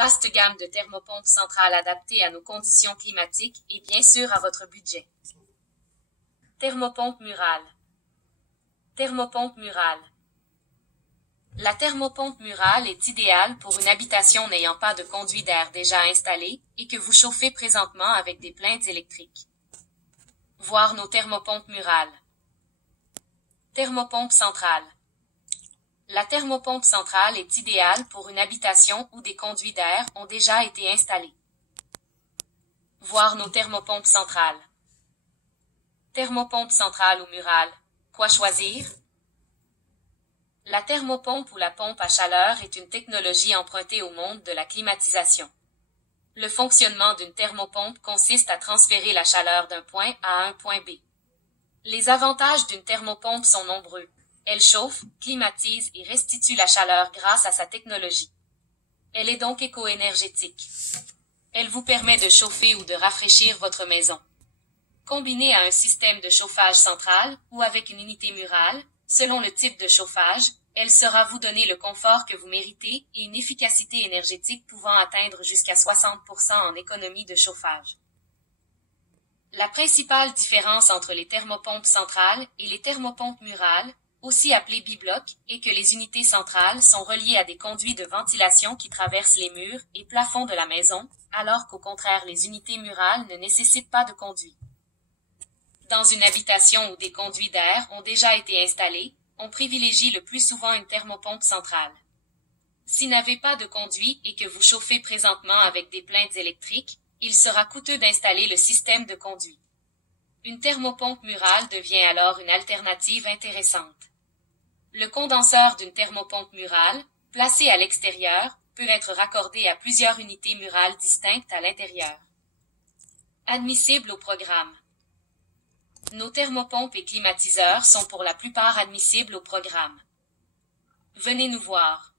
Vaste gamme de thermopompes centrales adaptées à nos conditions climatiques et bien sûr à votre budget. Thermopompe murale. Thermopompe murale. La thermopompe murale est idéale pour une habitation n'ayant pas de conduit d'air déjà installé et que vous chauffez présentement avec des plaintes électriques. Voir nos thermopompes murales. Thermopompe centrale. La thermopompe centrale est idéale pour une habitation où des conduits d'air ont déjà été installés. Voir nos thermopompes centrales. Thermopompe centrale ou murale. Quoi choisir? La thermopompe ou la pompe à chaleur est une technologie empruntée au monde de la climatisation. Le fonctionnement d'une thermopompe consiste à transférer la chaleur d'un point à un point B. Les avantages d'une thermopompe sont nombreux. Elle chauffe, climatise et restitue la chaleur grâce à sa technologie. Elle est donc éco-énergétique. Elle vous permet de chauffer ou de rafraîchir votre maison. Combinée à un système de chauffage central ou avec une unité murale, selon le type de chauffage, elle saura vous donner le confort que vous méritez et une efficacité énergétique pouvant atteindre jusqu'à 60% en économie de chauffage. La principale différence entre les thermopompes centrales et les thermopompes murales, aussi appelées biblocs, est que les unités centrales sont reliées à des conduits de ventilation qui traversent les murs et plafonds de la maison, alors qu'au contraire les unités murales ne nécessitent pas de conduits. Dans une habitation où des conduits d'air ont déjà été installés, on privilégie le plus souvent une thermopompe centrale. Si vous n'avez pas de conduit et que vous chauffez présentement avec des plaintes électriques, il sera coûteux d'installer le système de conduit. Une thermopompe murale devient alors une alternative intéressante. Le condenseur d'une thermopompe murale, placé à l'extérieur, peut être raccordé à plusieurs unités murales distinctes à l'intérieur. Admissible au programme. Nos thermopompes et climatiseurs sont pour la plupart admissibles au programme. Venez nous voir.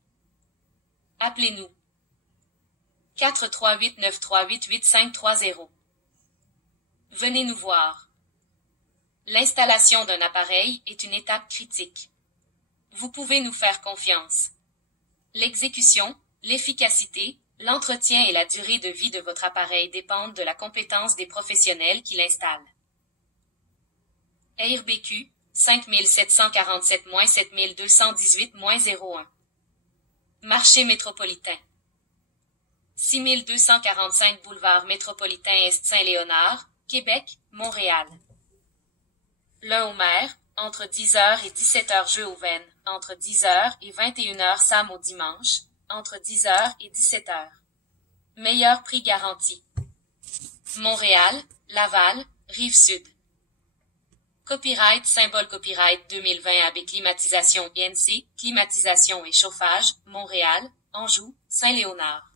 Appelez-nous. 438-938-8530. Venez nous voir. L'installation d'un appareil est une étape critique. Vous pouvez nous faire confiance. L'exécution, l'efficacité, l'entretien et la durée de vie de votre appareil dépendent de la compétence des professionnels qui l'installent. AIRBQ 5747-7218-01. Marché métropolitain. 6245 boulevard métropolitain Est Saint-Léonard, Québec, Montréal. L'un-au-Mer, entre 10h et 17h jeu aux veines, entre 10h et 21h sam au dimanche, entre 10h et 17h. Meilleur prix garanti. Montréal, Laval, Rive-Sud. Copyright symbole copyright 2020 AB Climatisation INC, climatisation et chauffage, Montréal, Anjou, Saint-Léonard.